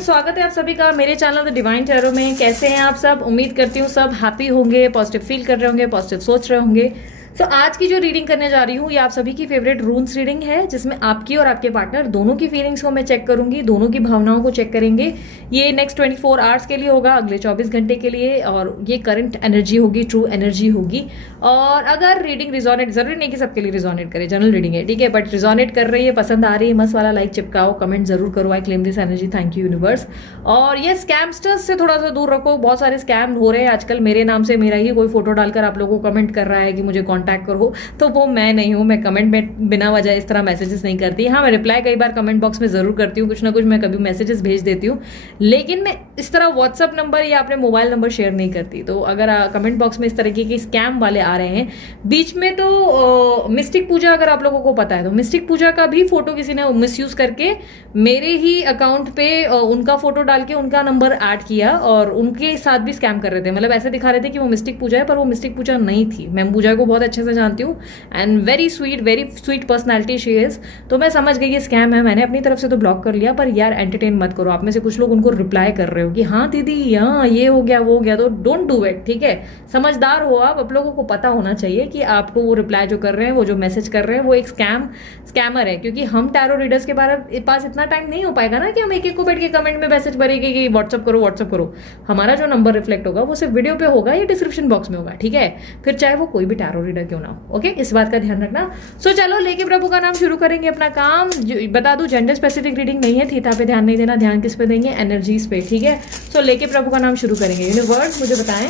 स्वागत है आप सभी का मेरे चैनल द डिवाइन टैरो में। कैसे हैं आप सब? उम्मीद करती हूँ सब हैप्पी होंगे, पॉजिटिव फील कर रहे होंगे, पॉजिटिव सोच रहे होंगे। तो आज की जो रीडिंग करने जा रही हूँ ये आप सभी की फेवरेट रून्स रीडिंग है, जिसमें आपकी और आपके पार्टनर दोनों की फीलिंग्स को मैं चेक करूंगी, दोनों की भावनाओं को चेक करेंगे। ये नेक्स्ट 24 आवर्स के लिए होगा, अगले 24 घंटे के लिए, और ये करंट एनर्जी होगी, ट्रू एनर्जी होगी। और अगर रीडिंग रिजोनेट, जरूरी नहीं कि सबके लिए रिजोनेट करे, जनरल रीडिंग है, ठीक है, बट रिजोनेट कर रही है, पसंद आ रही है, मस्त वाला लाइक चिपकाओ, कमेंट जरूर करो, I claim this energy, thank you universe. और ये स्कैमस्टर्स से थोड़ा सा दूर रखो, बहुत सारे स्कैम हो रहे हैं आजकल। मेरे नाम से मेरा ही कोई फोटो डालकर आप लोगों को कमेंट कर रहा है कि मुझे कॉन्टैक्ट करो, तो वो मैं नहीं हूँ। मैं कमेंट में बिना वजह इस तरह मैसेजेस नहीं करती। हाँ, मैं रिप्लाई कई बार कमेंट बॉक्स में जरूर करती हूँ, कुछ ना कुछ मैं कभी मैसेजेस भेज देती हूँ, लेकिन मैं इस तरह व्हाट्सअप नंबर या अपने मोबाइल नंबर शेयर नहीं करती। तो अगर कमेंट बॉक्स में इस तरीके के स्कैम वाले आ रहे हैं बीच में, तो मिस्टिक पूजा अगर आप लोगों को पता है तो मिस्टिक पूजा का भी फोटो किसी ने मिसयूज करके मेरे ही अकाउंट पे उनका फोटो डाल के उनका नंबर ऐड किया और उनके साथ भी स्कैम कर रहे थे। मतलब ऐसे दिखा रहे थे कि वो मिस्टिक पूजा है, पर वो मिस्टिक पूजा नहीं थी। मैं पूजा को बहुत अच्छे से जानती हूँ and very sweet personality she is. तो मैं समझ गई ये स्कैम है। मैंने अपनी तरफ से तो ब्लॉक कर लिया, पर यार एंटरटेन मत करो। आप में से कुछ लोग उनको रिप्लाई कर रहे हो कि हाँ दीदी हाँ ये हो गया वो हो गया, तो डोंट डू इट, ठीक है। समझदार हो आप लोगों को पता होना चाहिए कि आपको वो रिप्लाई जो कर रहे हैं, वो जो मैसेज कर रहे हैं, वो एक स्कैमर है। क्योंकि हम टैरो रीडर्स के पास इतना टाइम नहीं हो पाएगा ना कि हम एक एक को बैठ के कमेंट में मैसेज भरेंगे कि व्हाट्सअप करो। हमारा जो नंबर रिफ्लेक्ट होगा वो सिर्फ वीडियो पे होगा या डिस्क्रिप्शन बॉक्स में होगा, ठीक है, फिर चाहे वो कोई भी टैरो रीडर क्यों ना हो। ओके, इस बात का ध्यान रखना। सो चलो लेके प्रभु का नाम शुरू करेंगे अपना काम। बता दूं जेंडर स्पेसिफिक रीडिंग नहीं है, थीटा पे ध्यान नहीं देना, ध्यान किस पे देंगे? एनर्जीज पे, ठीक है। सो लेके प्रभु का नाम शुरू करेंगे। यूनिवर्स मुझे बताएं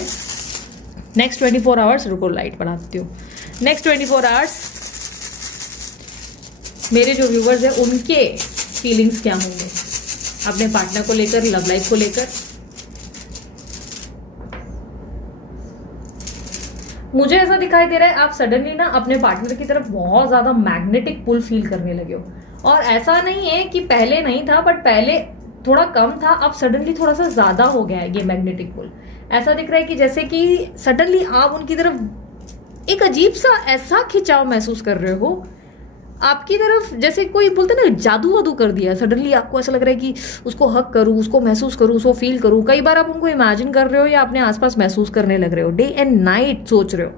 नेक्स्ट 24 आवर्स, रुको लाइट बढ़ा देती हूँ, नेक्स्ट 24 आवर्स मेरे जो व्यूवर्स हैं उनके फीलिंग्स क्या होंगे अपने पार्टनर को लेकर, लव लाइफ को लेकर। मुझे ऐसा दिखाई दे रहा है आप सडनली ना अपने पार्टनर की तरफ बहुत ज्यादा मैग्नेटिक पुल फील करने लगे हो। और ऐसा नहीं है कि पहले नहीं था, बट पहले थोड़ा कम था, अब सडनली थोड़ा सा ज्यादा हो गया है ये मैग्नेटिक पुल। ऐसा दिख रहा है कि जैसे कि सडनली आप उनकी तरफ एक अजीब सा ऐसा खिंचाव महसूस कर रहे हो आपकी तरफ, जैसे कोई बोलते ना जादू वादू कर दिया। सडनली आपको ऐसा लग रहा है कि उसको हक करूँ, उसको महसूस करूँ, उसको फील करूँ। कई बार आप उनको इमेजिन कर रहे हो या अपने आसपास महसूस करने लग रहे हो, डे एंड नाइट सोच रहे हो।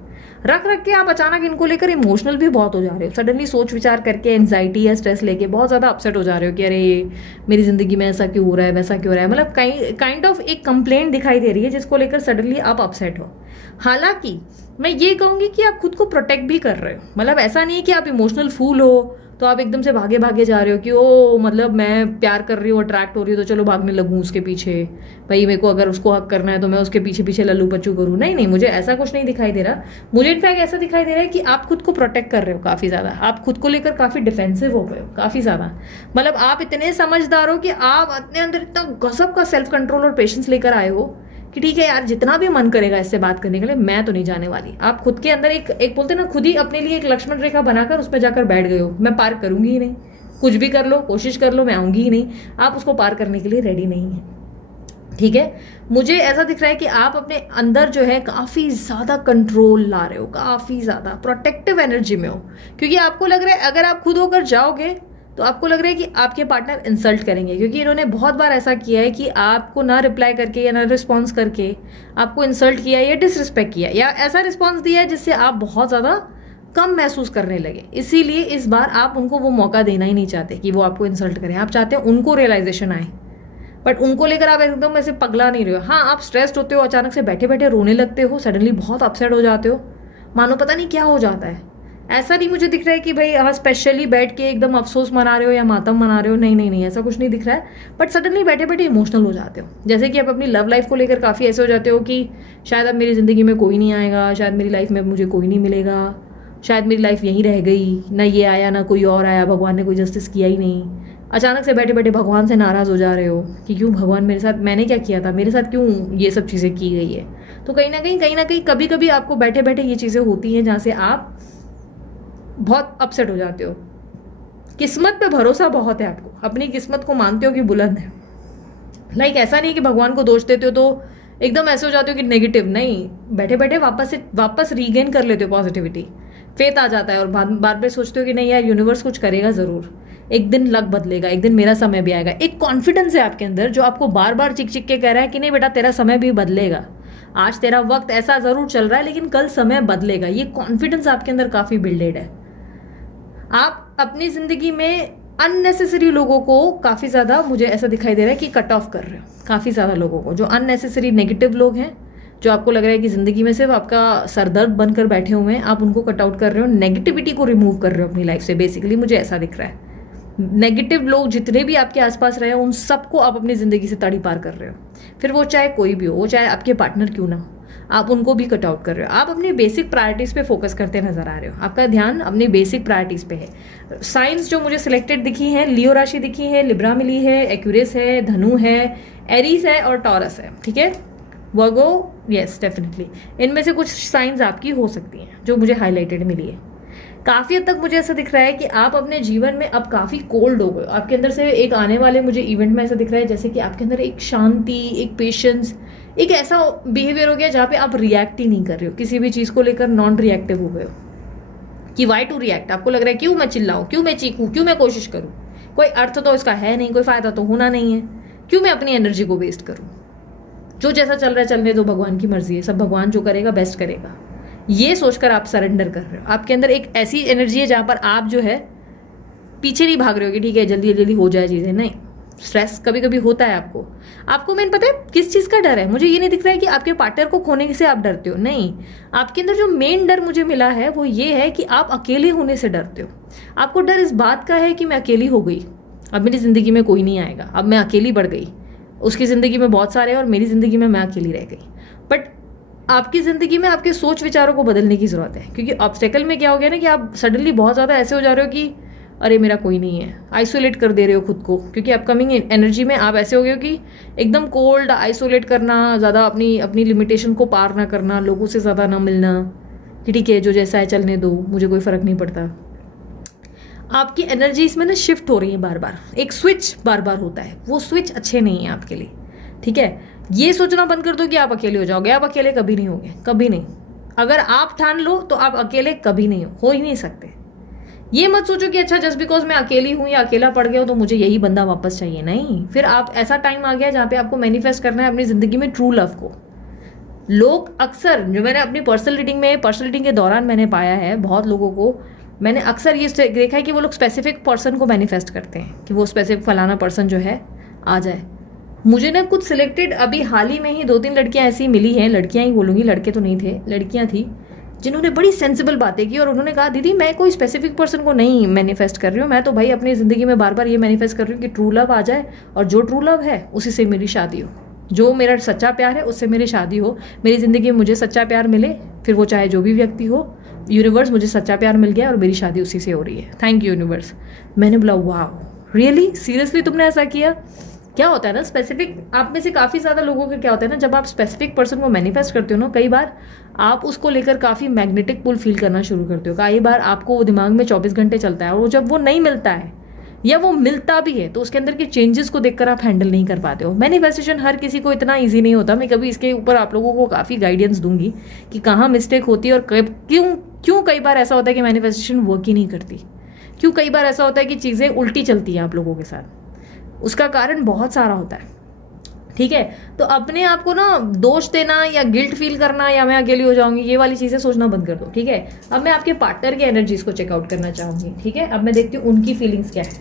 रख के आप अचानक इनको लेकर इमोशनल भी बहुत हो जा रहे हो। सडनली सोच विचार करके एंजाइटी या स्ट्रेस लेके बहुत ज़्यादा अपसेट हो जा रहे हो कि अरे मेरी जिंदगी में ऐसा क्यों हो रहा है, वैसा क्यों हो रहा है। मतलब काइंड ऑफ एक कंप्लेंट दिखाई दे रही है जिसको लेकर सडनली आप अपसेट हो। हालांकि मैं ये कहूँगी कि आप खुद को प्रोटेक्ट भी कर रहे हो। मतलब ऐसा नहीं है कि आप इमोशनल फूल हो तो आप एकदम से भागे भागे जा रहे हो कि ओ मतलब मैं प्यार कर रही हूँ, अट्रैक्ट हो रही हूँ, तो चलो भागने लगूँ उसके पीछे। भाई मेरे को अगर उसको हक करना है तो मैं उसके पीछे पीछे लल्लू पच्चू करूँ। नहीं, मुझे ऐसा कुछ नहीं दिखाई दे रहा। मुझे इनफैक्ट ऐसा दिखाई दे रहा है कि आप खुद को प्रोटेक्ट कर रहे हो काफ़ी ज़्यादा। आप खुद को लेकर काफ़ी डिफेंसिव हो गए हो काफ़ी ज़्यादा। मतलब आप इतने समझदार हो कि आप अपने अंदर इतना गजब का सेल्फ कंट्रोल और पेशेंस लेकर आए हो कि ठीक है यार, जितना भी मन करेगा इससे बात करने के लिए, मैं तो नहीं जाने वाली। आप खुद के अंदर एक बोलते ना, खुद ही अपने लिए एक लक्ष्मण रेखा बनाकर उस पर जाकर बैठ गए हो। मैं पार करूंगी ही नहीं, कुछ भी कर लो, कोशिश कर लो, मैं आऊंगी ही नहीं। आप उसको पार करने के लिए रेडी नहीं है, ठीक है। मुझे ऐसा दिख रहा है कि आप अपने अंदर जो है काफी ज्यादा कंट्रोल ला रहे हो, काफी ज्यादा प्रोटेक्टिव एनर्जी में हो। क्योंकि आपको लग रहा है अगर आप खुद होकर जाओगे तो आपको लग रहा है कि आपके पार्टनर इंसल्ट करेंगे। क्योंकि इन्होंने बहुत बार ऐसा किया है कि आपको ना रिप्लाई करके या ना रिस्पॉन्स करके आपको इंसल्ट किया या डिसरिस्पेक्ट किया या ऐसा रिस्पॉन्स दिया है जिससे आप बहुत ज़्यादा कम महसूस करने लगे। इसीलिए इस बार आप उनको वो मौका देना ही नहीं चाहते कि वो आपको इंसल्ट करें। आप चाहते हैं उनको रियलाइजेशन आए, बट उनको लेकर आप एकदम ऐसे पगला नहीं रहे हो। हाँ, आप स्ट्रेस्ड होते हो, अचानक से बैठे बैठे रोने लगते हो, सडनली बहुत अपसेट हो जाते हो, मानो पता नहीं क्या हो जाता है। ऐसा नहीं मुझे दिख रहा है कि भाई हाँ स्पेशली बैठ के एकदम अफसोस मना रहे हो या मातम मना रहे हो। नहीं, ऐसा कुछ नहीं दिख रहा है। बट सडनली बैठे बैठे इमोशनल हो जाते हो। जैसे कि आप अपनी लव लाइफ को लेकर काफ़ी ऐसे हो जाते हो कि शायद अब मेरी ज़िंदगी में कोई नहीं आएगा, शायद मेरी लाइफ में मुझे कोई नहीं मिलेगा, शायद मेरी लाइफ यहीं रह गई, ना ये आया ना कोई और आया, भगवान ने कोई जस्टिस किया ही नहीं। अचानक से बैठे बैठे भगवान से नाराज़ हो जा रहे हो कि क्यों भगवान मेरे साथ, मैंने क्या किया था, मेरे साथ क्यों ये सब चीज़ें की गई है। तो कहीं ना कहीं कभी कभी आपको बैठे बैठे ये चीज़ें होती हैं जहाँ से आप बहुत अपसेट हो जाते हो। किस्मत पे भरोसा बहुत है आपको, अपनी किस्मत को मानते हो कि बुलंद है। लाइक ऐसा नहीं कि भगवान को दोष देते हो तो एकदम ऐसे हो जाते हो कि नेगेटिव। नहीं, बैठे बैठे वापस रीगेन कर लेते हो पॉजिटिविटी, फेथ आ जाता है और बार बार सोचते हो कि नहीं यार यूनिवर्स कुछ करेगा ज़रूर। एक दिन लक बदलेगा, एक दिन मेरा समय भी आएगा। एक कॉन्फिडेंस है आपके अंदर जो आपको बार बार चिक चिक के कह रहा है कि नहीं बेटा तेरा समय भी बदलेगा, आज तेरा वक्त ऐसा जरूर चल रहा है लेकिन कल समय बदलेगा। ये कॉन्फिडेंस आपके अंदर काफी बिल्डेड है। आप अपनी जिंदगी में अननेसेसरी लोगों को काफी ज्यादा, मुझे ऐसा दिखाई दे रहा है कि कट ऑफ कर रहे हो। काफी ज्यादा लोगों को जो अननेसेसरी नेगेटिव लोग हैं, जो आपको लग रहा है कि जिंदगी में सिर्फ आपका सरदर्द बनकर बैठे हुए हैं, आप उनको कट आउट कर रहे हो, नेगेटिविटी को रिमूव कर रहे हो अपनी लाइफ से। बेसिकली मुझे ऐसा दिख रहा है नेगेटिव लोग जितने भी आपके आसपास रहे उन सबको आप अपनी जिंदगी से तड़ी पार कर रहे हो। फिर वो चाहे कोई भी हो, वो चाहे आपके पार्टनर क्यों ना हो, आप उनको भी कट आउट कर रहे हो। आप अपनी बेसिक प्रायोरिटीज पे फोकस करते नजर आ रहे हो। आपका ध्यान अपनी बेसिक प्रायोरिटीज पे है। साइंस जो मुझे सिलेक्टेड दिखी है, लियो राशि दिखी है, लिब्रा मिली है, एक्यूरियस है, धनु है, एरीज है और टॉरस है। ठीक है, वर्गो, यस डेफिनेटली इनमें से कुछ साइंस आपकी हो सकती हैं जो मुझे हाईलाइटेड मिली है। काफी हद तक मुझे ऐसा दिख रहा है कि आप अपने जीवन में अब काफी कोल्ड हो गए। आपके अंदर से एक आने वाले मुझे इवेंट में ऐसा दिख रहा है जैसे कि आपके अंदर एक शांति, एक पेशेंस, एक ऐसा बिहेवियर हो गया जहाँ पे आप रिएक्ट ही नहीं कर रहे हो, किसी भी चीज को लेकर नॉन रिएक्टिव हो गए हो कि वाई टू रिएक्ट। आपको लग रहा है क्यों मैं चिल्लाऊं, क्यों मैं चीखूं, क्यों मैं कोशिश करूं, कोई अर्थ तो इसका है नहीं, कोई फायदा तो होना नहीं है, क्यों मैं अपनी एनर्जी को वेस्ट करूं। जो जैसा चल रहा है चलने दो, भगवान की मर्जी है, सब भगवान जो करेगा बेस्ट करेगा। ये सोचकर आप सरेंडर कर रहे हो। आपके अंदर एक ऐसी एनर्जी है जहां पर आप जो है पीछे नहीं भाग रहे हो कि ठीक है जल्दी जल्दी हो जाए चीजें, नहीं। स्ट्रेस कभी कभी होता है आपको मेन पता है किस चीज का डर है। मुझे ये नहीं दिख रहा है कि आपके पार्टनर को खोने से आप डरते हो, नहीं। आपके अंदर जो मेन डर मुझे मिला है वो ये है कि आप अकेले होने से डरते हो। आपको डर इस बात का है कि मैं अकेली हो गई, अब मेरी जिंदगी में कोई नहीं आएगा, अब मैं अकेली बढ़ गई, उसकी जिंदगी में बहुत सारे और मेरी जिंदगी में मैं अकेली रह गई। बट आपकी जिंदगी में आपके सोच विचारों को बदलने की जरूरत है, क्योंकि ऑब्स्टेकल में क्या हो गया ना कि आप सडनली बहुत ज्यादा ऐसे हो जा रहे हो कि अरे मेरा कोई नहीं है, आइसोलेट कर दे रहे हो खुद को। क्योंकि अपकमिंग एनर्जी में आप ऐसे हो गए हो कि एकदम कोल्ड, आइसोलेट करना, ज़्यादा अपनी लिमिटेशन को पार ना करना, लोगों से ज़्यादा ना मिलना कि ठीक है जो जैसा है चलने दो, मुझे कोई फ़र्क नहीं पड़ता। आपकी एनर्जी इसमें ना शिफ्ट हो रही है बार बार, एक स्विच बार बार होता है, वो स्विच अच्छे नहीं है आपके लिए। ठीक है, ये सोचना बंद कर दो कि आप अकेले हो जाओगे। आप अकेले कभी नहीं होगे, कभी नहीं। अगर आप ठान लो तो आप अकेले कभी नहीं हो ही नहीं सकते। ये मत सोचो कि अच्छा जस्ट बिकॉज मैं अकेली हूं या अकेला पड़ गया हूं तो मुझे यही बंदा वापस चाहिए, नहीं। फिर आप ऐसा टाइम आ गया जहां पे आपको मैनिफेस्ट करना है अपनी जिंदगी में ट्रू लव को। लोग अक्सर, जो मैंने अपनी पर्सनल रीडिंग के दौरान मैंने पाया है, बहुत लोगों को मैंने अक्सर ये देखा है कि वो लोग स्पेसिफिक पर्सन को मैनिफेस्ट करते हैं कि वो स्पेसिफिक फलाना पर्सन जो है आ जाए। मुझे ना कुछ सिलेक्टेड अभी हाल ही में ही 2-3 लड़कियां ऐसी मिली हैं, लड़कियां ही बोलूंगी, लड़के तो नहीं थे, लड़कियां थी, जिन्होंने बड़ी सेंसिबल बातें की और उन्होंने कहा दीदी मैं कोई स्पेसिफिक पर्सन को नहीं मैनिफेस्ट कर रही हूँ, मैं तो भाई अपनी जिंदगी में बार बार ये मैनिफेस्ट कर रही हूँ कि ट्रू लव आ जाए और जो ट्रू लव है उसी से मेरी शादी हो, जो मेरा सच्चा प्यार है उससे मेरी शादी हो, मेरी जिंदगी में मुझे सच्चा प्यार मिले, फिर वो चाहे जो भी व्यक्ति हो। यूनिवर्स, मुझे सच्चा प्यार मिल गया और मेरी शादी उसी से हो रही है, थैंक यू यूनिवर्स। मैंने बोला वाह रियली, सीरियसली तुमने ऐसा किया। क्या होता है ना, स्पेसिफिक आप में से काफ़ी ज़्यादा लोगों का क्या होता है ना, जब आप स्पेसिफिक पर्सन को मैनिफेस्ट करते हो ना, कई बार आप उसको लेकर काफ़ी मैग्नेटिक पुल फील करना शुरू करते हो। कई बार आपको वो दिमाग में 24 घंटे चलता है और जब वो नहीं मिलता है या वो मिलता भी है तो उसके अंदर के चेंजेस को देखकर आप हैंडल नहीं कर पाते हो। मैनिफेस्टेशन हर किसी को इतना ईजी नहीं होता। मैं कभी इसके ऊपर आप लोगों को काफ़ी गाइडेंस दूंगी कि कहाँ मिस्टेक होती है और क्यों कई बार ऐसा होता है कि मैनिफेस्टेशन वर्क ही नहीं करती, क्यों कई बार ऐसा होता है कि चीज़ें उल्टी चलती हैं आप लोगों के साथ। उसका कारण बहुत सारा होता है। ठीक है, तो अपने आप को ना दोष देना या गिल्ट फील करना या मैं अकेली हो जाऊंगी, ये वाली चीजें सोचना बंद कर दो। ठीक है, अब मैं आपके पार्टनर की एनर्जीज को चेकआउट करना चाहूंगी। ठीक है, अब मैं देखती हूँ उनकी फीलिंग्स क्या है।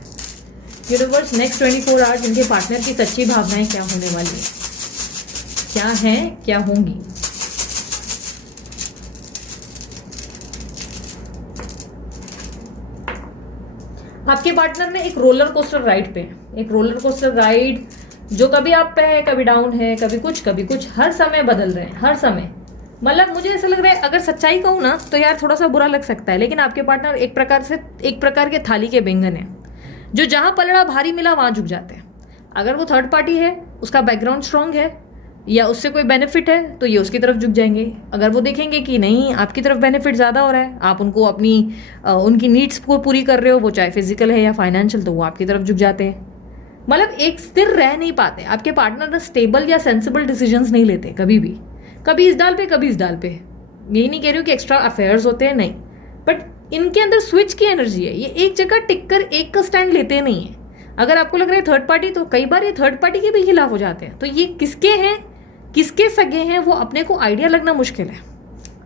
यूनिवर्स, नेक्स्ट 24 आवर्स इनके पार्टनर की सच्ची भावनाएं क्या होने वाली है, क्या है, क्या होंगी। आपके पार्टनर ने एक रोलर कोस्टर राइड पे, एक रोलर कोस्टर राइड जो कभी आप पे है, कभी डाउन है, कभी कुछ, हर समय बदल रहे हैं, हर समय। मतलब मुझे ऐसा लग रहा है, अगर सच्चाई कहूँ ना तो यार थोड़ा सा बुरा लग सकता है, लेकिन आपके पार्टनर एक प्रकार के थाली के बैंगन है, जो जहां पलड़ा भारी मिला वहां झुक जाते हैं। अगर वो थर्ड पार्टी है, उसका बैकग्राउंड स्ट्रांग है या उससे कोई बेनिफिट है तो ये उसकी तरफ झुक जाएंगे। अगर वो देखेंगे कि नहीं आपकी तरफ बेनिफिट ज़्यादा हो रहा है, आप उनको उनकी नीड्स को पूरी कर रहे हो, वो चाहे फिजिकल है या फाइनेंशियल, तो वो आपकी तरफ झुक जाते हैं। मतलब एक स्थिर रह नहीं पाते। आपके पार्टनर स्टेबल या सेंसिबल डिसीजंस नहीं लेते कभी भी, कभी इस डाल पे कभी इस डाल पे। यही नहीं कह रही हूँ कि एक्स्ट्रा अफेयर्स होते हैं, नहीं, बट इनके अंदर स्विच की एनर्जी है, ये एक जगह टिक कर एक का स्टैंड लेते नहीं है। अगर आपको लग रहा है थर्ड पार्टी, तो कई बार ये थर्ड पार्टी के भी खिलाफ हो जाते हैं। तो ये किसके हैं, किसके सगे हैं, वो अपने को आइडिया लगना मुश्किल है।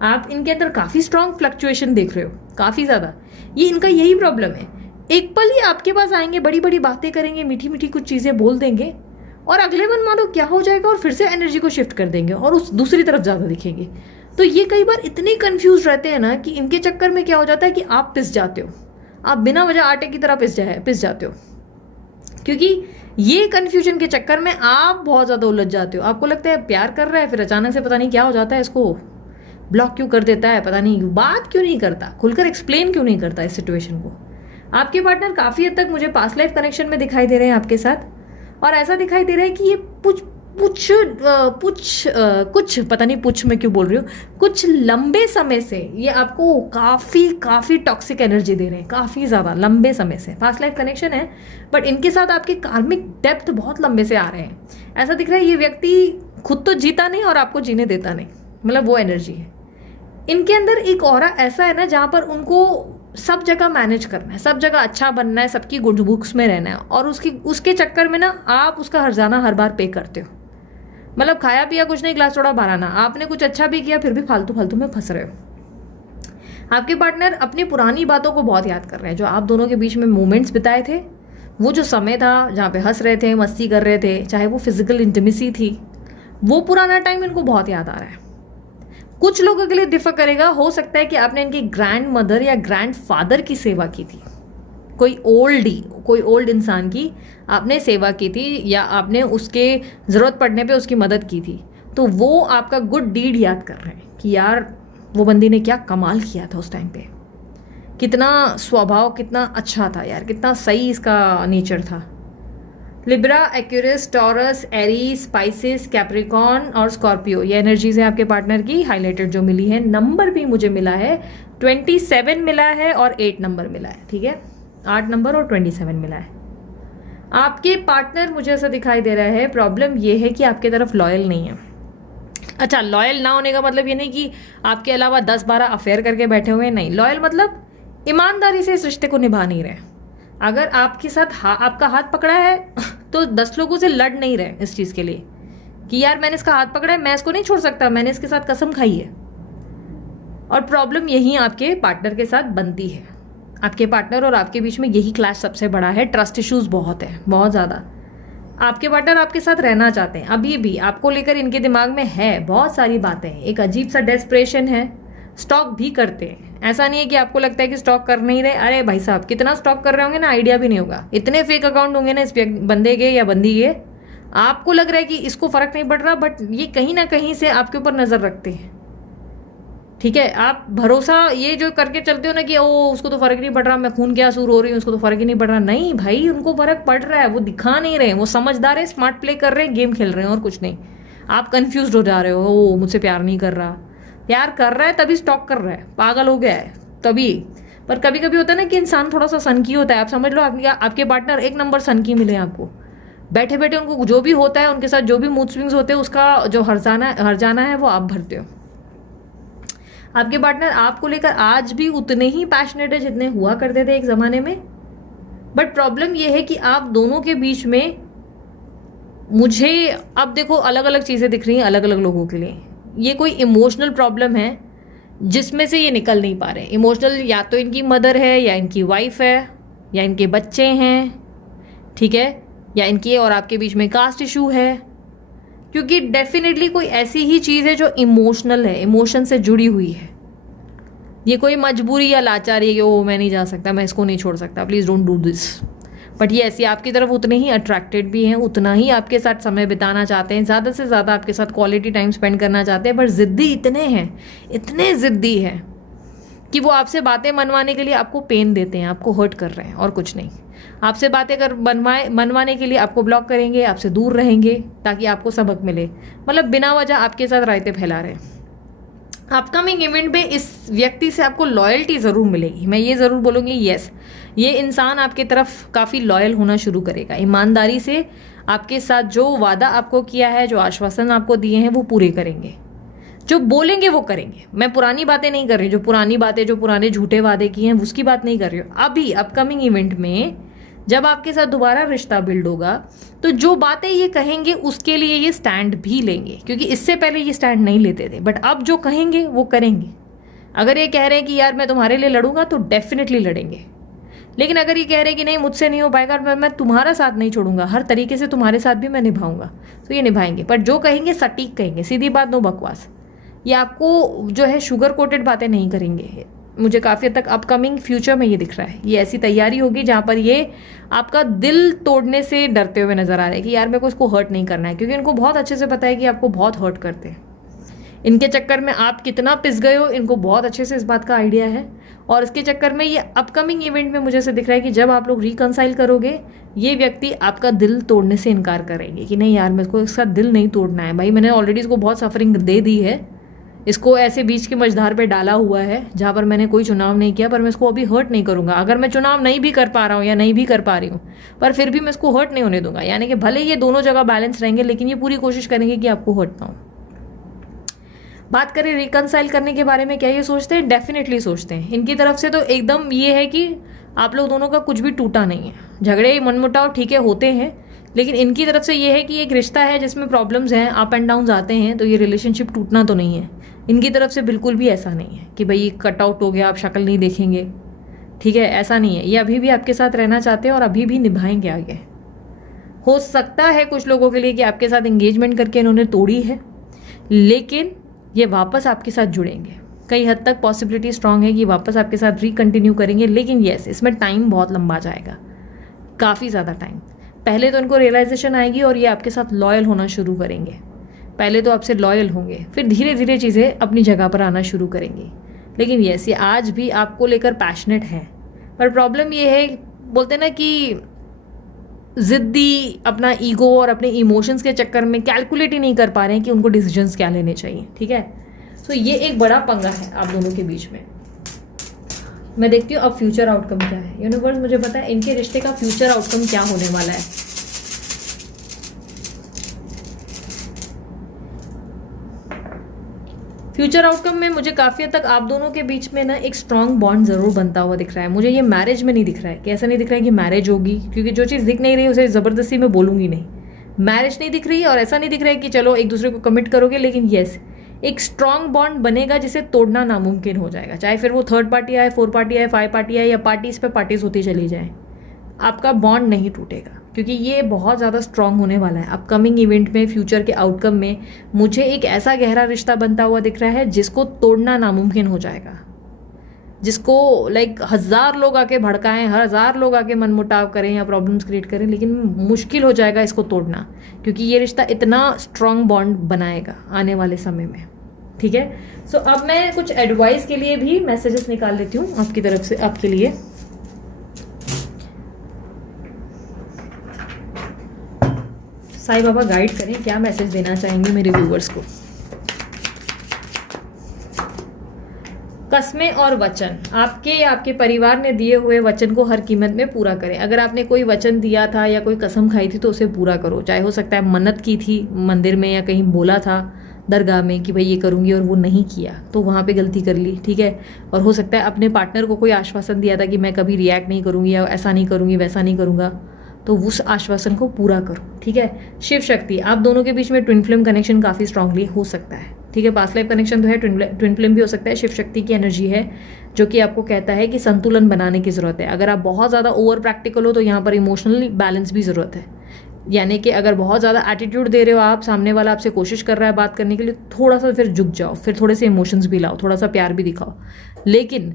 आप इनके अंदर काफ़ी स्ट्रॉन्ग फ्लक्चुएशन देख रहे हो, काफ़ी ज़्यादा। ये इनका यही प्रॉब्लम है, एक पल ही आपके पास आएंगे, बड़ी बड़ी बातें करेंगे, मीठी मीठी कुछ चीज़ें बोल देंगे, और अगले मन मानो क्या हो जाएगा और फिर से एनर्जी को शिफ्ट कर देंगे और उस दूसरी तरफ ज़्यादा दिखेंगे। तो ये कई बार इतने कंफ्यूज रहते हैं ना कि इनके चक्कर में क्या हो जाता है कि आप पिस जाते हो, आप बिना वजह आटे की तरह पिस जाते हो। क्योंकि ये कन्फ्यूजन के चक्कर में आप बहुत ज़्यादा उलझ जाते हो। आपको लगता है प्यार कर रहा है, फिर अचानक से पता नहीं क्या हो जाता है, इसको ब्लॉक क्यों कर देता है, पता नहीं बात क्यों नहीं करता, खुलकर एक्सप्लेन क्यों नहीं करता इस सिचुएशन को। आपके पार्टनर काफ़ी हद तक मुझे पास्ट लाइफ कनेक्शन में दिखाई दे रहे हैं आपके साथ, और ऐसा दिखाई दे रहा है कि ये कुछ पता नहीं पुछ में क्यों बोल रही हूँ, कुछ लंबे समय से ये आपको काफ़ी टॉक्सिक एनर्जी दे रहे हैं, काफ़ी ज़्यादा लंबे समय से। पास्ट लाइफ कनेक्शन है, बट इनके साथ आपके कार्मिक डेप्थ बहुत लंबे से आ रहे हैं। ऐसा दिख रहा है ये व्यक्ति खुद तो जीता नहीं और आपको जीने देता नहीं, मतलब वो एनर्जी है इनके अंदर। एक ऑरा ऐसा है ना जहाँ पर उनको सब जगह मैनेज करना है, सब जगह अच्छा बनना है, सबकी गुड बुक्स में रहना है, और उसके चक्कर में ना आप उसका हर्जाना हर बार पे करते हो। मतलब खाया पिया कुछ नहीं, गिलास थोड़ा भराना, आपने कुछ अच्छा भी किया फिर भी फालतू में फंस रहे हो। आपके पार्टनर अपनी पुरानी बातों को बहुत याद कर रहे हैं, जो आप दोनों के बीच में मोमेंट्स बिताए थे, वो जो समय था जहाँ पे हंस रहे थे, मस्ती कर रहे थे, चाहे वो फिजिकल इंटीमेसी थी, वो पुराना टाइम इनको बहुत याद आ रहा है। कुछ लोगों के लिए डिफर करेगा, हो सकता है कि आपने इनकी ग्रैंड मदर या ग्रैंड फादर की सेवा की थी, कोई ओल्ड इंसान की आपने सेवा की थी, या आपने उसके ज़रूरत पड़ने पे उसकी मदद की थी, तो वो आपका गुड डीड याद कर रहे हैं कि यार वो बंदी ने क्या कमाल किया था उस टाइम पे, कितना स्वभाव कितना अच्छा था यार, कितना सही इसका नेचर था। Libra, Aquarius, Taurus, Aries, Pisces, Capricorn और स्कॉर्पियो, ये एनर्जीज है आपके पार्टनर की हाईलाइटेड जो मिली है। नंबर भी मुझे मिला है 27 मिला है और 8 नंबर मिला है, ठीक है, 8 नंबर और 27 मिला है। आपके पार्टनर मुझे ऐसा दिखाई दे रहा है, प्रॉब्लम ये है कि आपके तरफ लॉयल नहीं है। अच्छा, लॉयल ना होने का मतलब ये नहीं कि आपके अलावा 10-12 अफेयर करके बैठे हुए हैं, नहीं, लॉयल मतलब ईमानदारी से इस रिश्ते को निभा नहीं रहे। अगर आपके साथ आपका हाथ पकड़ा है तो 10 लोगों से लड़ नहीं रहे इस चीज़ के लिए कि यार मैंने इसका हाथ पकड़ा है, मैं इसको नहीं छोड़ सकता, मैंने इसके साथ कसम खाई है। और प्रॉब्लम यही आपके पार्टनर के साथ बनती है। आपके पार्टनर और आपके बीच में यही क्लैश सबसे बड़ा है, ट्रस्ट इश्यूज बहुत है, बहुत ज़्यादा। आपके पार्टनर आपके साथ रहना चाहते हैं, अभी भी आपको लेकर इनके दिमाग में है बहुत सारी बातें, एक अजीब सा डेस्परेशन है, स्टॉक भी करते हैं। ऐसा नहीं है कि आपको लगता है कि स्टॉक कर नहीं रहे, अरे भाई साहब कितना स्टॉक कर रहे होंगे ना, आइडिया भी नहीं होगा। इतने फेक अकाउंट होंगे ना इस बंदे के या बंदी के, आपको लग रहा है कि इसको फर्क नहीं पड़ रहा, बट ये कहीं ना कहीं से आपके ऊपर नजर रखते हैं, ठीक है। आप भरोसा ये जो करके चलते हो ना कि ओ उसको तो फर्क नहीं पड़ रहा, मैं खून के आंसू रो रही हूँ, उसको तो फर्क ही नहीं पड़ रहा, नहीं भाई उनको फर्क पड़ रहा है, वो दिखा नहीं रहे, वो समझदार है, स्मार्ट प्ले कर रहे हैं, गेम खेल रहे हैं और कुछ नहीं। आप कंफ्यूज हो जा रहे हो, ओ मुझसे प्यार नहीं कर रहा, प्यार कर रहा है तभी स्टॉक कर रहा है, पागल हो गया है तभी। पर कभी कभी होता है ना कि इंसान थोड़ा सा सनकी होता है, आप समझ लो आपके पार्टनर 1 नंबर सनकी मिले आपको, बैठे बैठे उनको जो भी होता है, उनके साथ जो भी मूड स्विंग्स होते हैं, उसका जो हर्जाना है वो आप भरते हो। आपके पार्टनर आपको लेकर आज भी उतने ही पैशनेट है जितने हुआ करते थे एक ज़माने में, बट प्रॉब्लम ये है कि आप दोनों के बीच में मुझे अब देखो अलग अलग चीज़ें दिख रही हैं अलग अलग लोगों के लिए। ये कोई इमोशनल प्रॉब्लम है जिसमें से ये निकल नहीं पा रहे। इमोशनल या तो इनकी मदर है, या इनकी वाइफ है, या इनके बच्चे हैं, ठीक है, या इनकी और आपके बीच में कास्ट इशू है, क्योंकि डेफिनेटली कोई ऐसी ही चीज़ है जो इमोशनल है, इमोशन से जुड़ी हुई है। ये कोई मजबूरी या लाचारी है कि ओ मैं नहीं जा सकता, मैं इसको नहीं छोड़ सकता, please don't do this, but ये ऐसी आपकी तरफ उतने ही अट्रैक्टेड भी हैं, उतना ही आपके साथ समय बिताना चाहते हैं, ज़्यादा से ज़्यादा आपके साथ क्वालिटी टाइम स्पेंड करना चाहते हैं, पर ज़िद्दी इतने हैं, इतने ज़िद्दी हैं कि वो आपसे बातें मनवाने के लिए आपको पेन देते हैं, आपको हर्ट कर रहे हैं और कुछ नहीं। आपसे बातें मनवाने के लिए आपको ब्लॉक करेंगे, आपसे दूर रहेंगे ताकि आपको सबक मिले, मतलब बिना वजह आपके साथ रायते फैला रहे हैं। अपकमिंग इवेंट में इस व्यक्ति से आपको लॉयल्टी ज़रूर मिलेगी, मैं ये ज़रूर बोलूँगी येस, ये इंसान आपकी तरफ काफ़ी लॉयल होना शुरू करेगा, ईमानदारी से आपके साथ जो वादा आपको किया है, जो आश्वासन आपको दिए हैं वो पूरे करेंगे। जो बोलेंगे वो करेंगे। मैं पुरानी बातें नहीं कर रही, जो पुरानी बातें, जो पुराने झूठे वादे किए हैं उसकी बात नहीं कर रही हूँ। अभी अपकमिंग इवेंट में जब आपके साथ दोबारा रिश्ता बिल्ड होगा तो जो बातें ये कहेंगे उसके लिए ये स्टैंड भी लेंगे, क्योंकि इससे पहले ये स्टैंड नहीं लेते थे, बट अब जो कहेंगे वो करेंगे। अगर ये कह रहे हैं कि यार मैं तुम्हारे लिए लड़ूंगा तो डेफिनेटली लड़ेंगे, लेकिन अगर ये कह रहे हैं कि नहीं मुझसे नहीं हो पाएगा, मैं तुम्हारा साथ नहीं छोड़ूंगा, हर तरीके से तुम्हारे साथ भी मैं निभाऊंगा, तो ये निभाएंगे। पर जो कहेंगे सटीक कहेंगे, सीधी बात, नो बकवास। ये आपको जो है शुगर कोटेड बातें नहीं करेंगे। मुझे काफ़ी हद तक अपकमिंग फ्यूचर में ये दिख रहा है, ये ऐसी तैयारी होगी जहाँ पर ये आपका दिल तोड़ने से डरते हुए नजर आ रहे हैं कि यार मेरे को इसको हर्ट नहीं करना है, क्योंकि इनको बहुत अच्छे से पता है कि आपको बहुत हर्ट करते हैं। इनके चक्कर में आप कितना पिस गए हो इनको बहुत अच्छे से इस बात का आइडिया है, और इसके चक्कर में ये अपकमिंग इवेंट में मुझे ऐसे दिख रहा है कि जब आप लोग रिकंसाइल करोगे ये व्यक्ति आपका दिल तोड़ने से इनकार करेंगे कि नहीं यार मेरे को इसका दिल नहीं तोड़ना है, भाई मैंने ऑलरेडी इसको बहुत सफरिंग दे दी है, इसको ऐसे बीच की मझधार पे डाला हुआ है जहाँ पर मैंने कोई चुनाव नहीं किया, पर मैं इसको अभी हर्ट नहीं करूँगा। अगर मैं चुनाव नहीं भी कर पा रहा हूँ या नहीं भी कर पा रही हूँ, पर फिर भी मैं इसको हर्ट नहीं होने दूंगा। यानी कि भले ये दोनों जगह बैलेंस रहेंगे, लेकिन ये पूरी कोशिश करेंगे कि आपको हर्ट ना हो। बात करें रिकंसाइल करने के बारे में, क्या ये सोचते हैं? डेफिनेटली सोचते हैं। इनकी तरफ से तो एकदम ये है कि आप लोग दोनों का कुछ भी टूटा नहीं है। झगड़े मनमुटाव ठीक है होते हैं, लेकिन इनकी तरफ से ये है कि एक रिश्ता है जिसमें प्रॉब्लम्स हैं, अप एंड डाउन आते हैं, तो ये रिलेशनशिप टूटना तो नहीं है। इनकी तरफ से बिल्कुल भी ऐसा नहीं है कि भाई कट आउट हो गया, आप शक्ल नहीं देखेंगे, ठीक है, ऐसा नहीं है। ये अभी भी आपके साथ रहना चाहते हैं और अभी भी निभाएंगे आगे। हो सकता है कुछ लोगों के लिए कि आपके साथ एंगेजमेंट करके इन्होंने तोड़ी है, लेकिन ये वापस आपके साथ जुड़ेंगे। कई हद तक पॉसिबिलिटी स्ट्रांग है कि वापस आपके साथ रिकंटिन्यू करेंगे, लेकिन येस इसमें टाइम बहुत लंबा जाएगा, काफ़ी ज़्यादा टाइम। पहले तो इनको रियलाइजेशन आएगी और ये आपके साथ लॉयल होना शुरू करेंगे। पहले तो आपसे लॉयल होंगे, फिर धीरे धीरे चीज़ें अपनी जगह पर आना शुरू करेंगी। लेकिन येस ये आज भी आपको लेकर पैशनेट है, पर प्रॉब्लम ये है, बोलते ना कि ज़िद्दी, अपना ईगो और अपने इमोशंस के चक्कर में कैलकुलेट ही नहीं कर पा रहे हैं कि उनको डिसीजंस क्या लेने चाहिए, ठीक है। तो ये एक बड़ा पंगा है आप दोनों के बीच में। मैं देखती हूँ अब फ्यूचर आउटकम क्या है। यूनिवर्स मुझे पता है इनके रिश्ते का फ्यूचर आउटकम क्या होने वाला है। फ्यूचर आउटकम में मुझे काफ़ी हद तक आप दोनों के बीच में ना एक स्ट्रॉन्ग बॉन्ड ज़रूर बनता हुआ दिख रहा है। मुझे ये मैरिज में नहीं दिख रहा है, कि ऐसा नहीं दिख रहा है कि मैरिज होगी, क्योंकि जो चीज़ दिख नहीं रही उसे ज़बरदस्ती मैं बोलूँगी नहीं। मैरिज नहीं दिख रही और ऐसा नहीं दिख रहा है कि चलो एक दूसरे को कमिट करोगे, लेकिन येस एक स्ट्रॉन्ग बॉन्ड बनेगा जिसे तोड़ना नामुमकिन हो जाएगा। चाहे फिर वो 3rd पार्टी आए, 4 पार्टी आए, 5 पार्टी आए, या पार्टीज पे पार्टीज होती चली जाए, आपका बॉन्ड नहीं टूटेगा, क्योंकि ये बहुत ज़्यादा स्ट्रांग होने वाला है। अपकमिंग इवेंट में, फ्यूचर के आउटकम में मुझे एक ऐसा गहरा रिश्ता बनता हुआ दिख रहा है जिसको तोड़ना नामुमकिन हो जाएगा, जिसको लाइक 1000 लोग आके भड़काएं, 1000 लोग आके मनमुटाव करें या प्रॉब्लम्स क्रिएट करें, लेकिन मुश्किल हो जाएगा इसको तोड़ना, क्योंकि ये रिश्ता इतना स्ट्रांग बॉन्ड बनाएगा आने वाले समय में, ठीक है। सो अब मैं कुछ एडवाइस के लिए भी मैसेजेस निकाल लेती हूँ आपकी तरफ से, आपके लिए। साईं बाबा गाइड करें, क्या मैसेज देना चाहेंगे मेरे व्यूवर्स को। कस्में और वचन, आपके या आपके परिवार ने दिए हुए वचन को हर कीमत में पूरा करें। अगर आपने कोई वचन दिया था या कोई कसम खाई थी तो उसे पूरा करो। चाहे हो सकता है मन्नत की थी मंदिर में या कहीं बोला था दरगाह में कि भाई ये करूँगी और वो नहीं किया, तो वहाँ पे गलती कर ली, ठीक है। और हो सकता है अपने पार्टनर को कोई आश्वासन दिया था कि मैं कभी रिएक्ट नहीं करूँगी या ऐसा नहीं करूँगी, वैसा नहीं करूँगा, तो उस आश्वासन को पूरा करो, ठीक है। शिव शक्ति, आप दोनों के बीच में ट्विन फ्लेम कनेक्शन काफ़ी स्ट्रांगली हो सकता है, ठीक है। पास्ट लाइफ कनेक्शन तो है, ट्विन फ्लेम भी हो सकता है। शिव शक्ति की एनर्जी है जो कि आपको कहता है कि संतुलन बनाने की ज़रूरत है। अगर आप बहुत ज़्यादा ओवर प्रैक्टिकल हो तो यहाँ पर इमोशनल बैलेंस भी ज़रूरत है। यानी कि अगर बहुत ज़्यादा एटीट्यूड दे रहे हो आप, सामने वाला आपसे कोशिश कर रहा है बात करने के लिए, थोड़ा सा फिर झुक जाओ, फिर थोड़े से इमोशंस भी लाओ, थोड़ा सा प्यार भी दिखाओ। लेकिन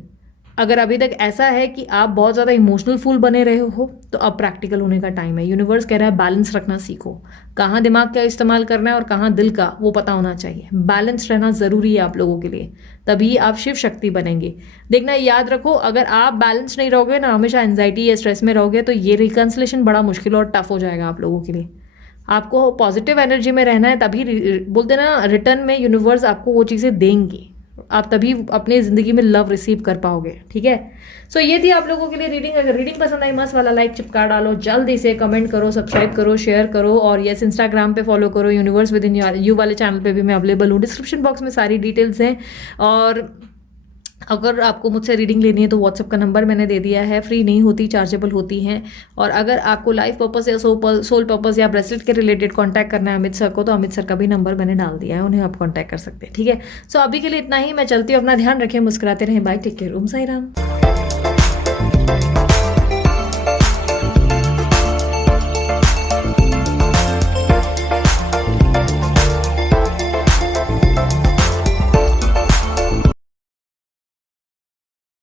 अगर अभी तक ऐसा है कि आप बहुत ज़्यादा इमोशनल फूल बने रहे हो, तो अब प्रैक्टिकल होने का टाइम है। यूनिवर्स कह रहा है बैलेंस रखना सीखो, कहाँ दिमाग का इस्तेमाल करना है और कहाँ दिल का, वो पता होना चाहिए। बैलेंस रहना ज़रूरी है आप लोगों के लिए, तभी आप शिव शक्ति बनेंगे। देखना, याद रखो, अगर आप बैलेंस नहीं रहोगे ना, हमेशा एंजाइटी या स्ट्रेस में रहोगे, तो ये रिकन्सिलेशन बड़ा मुश्किल और टफ हो जाएगा आप लोगों के लिए। आपको पॉजिटिव एनर्जी में रहना है, तभी बोलते ना रिटर्न में यूनिवर्स आपको वो चीज़ें देंगी, आप तभी अपनी ज़िंदगी में लव रिसीव कर पाओगे, ठीक है। सो ये थी आप लोगों के लिए रीडिंग। अगर रीडिंग पसंद आई, मस्त वाला लाइक चिपका डालो जल्दी से, कमेंट करो, सब्सक्राइब करो, शेयर करो, और यस इंस्टाग्राम पे फॉलो करो, यूनिवर्स विद इन यू वाले चैनल पे भी मैं अवेलेबल हूँ। डिस्क्रिप्शन बॉक्स में सारी डिटेल्स हैं। और अगर आपको मुझसे रीडिंग लेनी है तो व्हाट्सएप का नंबर मैंने दे दिया है, फ्री नहीं होती, चार्जेबल होती हैं। और अगर आपको लाइफ पर्पस या सोल पर्पस या ब्रेसलेट के रिलेटेड कांटेक्ट करना है अमित सर को, तो अमित सर का भी नंबर मैंने डाल दिया है, उन्हें आप कांटेक्ट कर सकते हैं, ठीक है। सो अभी के लिए इतना ही, मैं चलती हूँ, अपना ध्यान रखें, मुस्कुराते रहें, बाय, टेक केयर, ओम साई राम।